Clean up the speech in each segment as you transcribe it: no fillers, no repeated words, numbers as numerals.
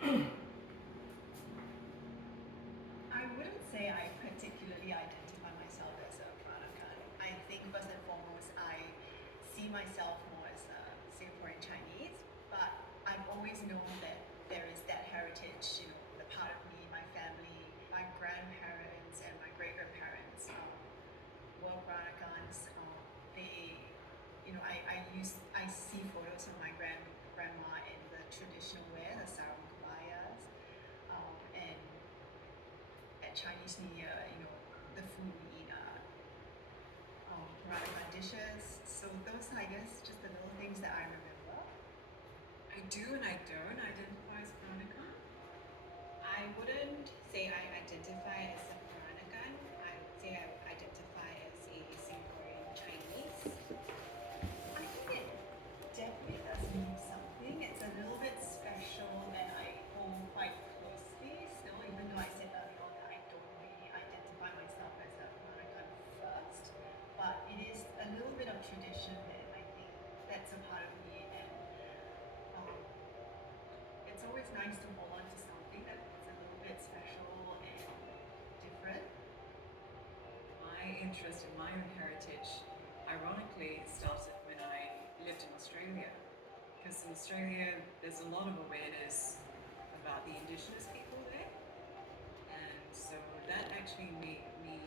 I wouldn't say I particularly identify myself as a Peranakan. I think first and foremost, I see myself more as a Singaporean Chinese, but I've always known that there is that heritage, the part of me, my family, my grandparents and my great grandparents were Peranakans. They, I see photos of my grandma in the traditional wear, the sarong kebayas, and at Chinese New Year, the food we eat are Peranakan dishes. So those, I guess, just the little things that I remember. I do and I don't identify as Peranakan. I wouldn't say I identify as a Peranakan. I would say I identify as a Singaporean Chinese. I think it definitely does mean something. It's a little bit special and I hold quite closely still, even though I said earlier on that I don't really identify myself as a Peranakan first. But it is a little bit of tradition that I think that's a part of me, and um, it's always nice to hold on to something that's a little bit special and different. My interest in my own heritage, ironically, started when I lived in Australia. Because in Australia, there's a lot of awareness about the Indigenous people there. And so that actually made me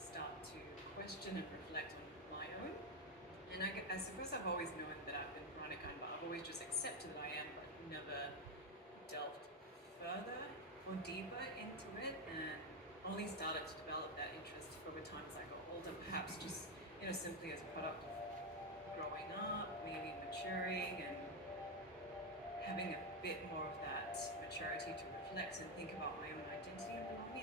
start to question and reflect on my own. And I suppose I've always known that I've been Peranakan, but I've always just accepted that I am, but never delved further or deeper into it, and only started to develop that interest over time as I got older, perhaps just simply as a product of growing up, maybe maturing and having a bit more of that maturity to reflect and think about my own identity and belonging.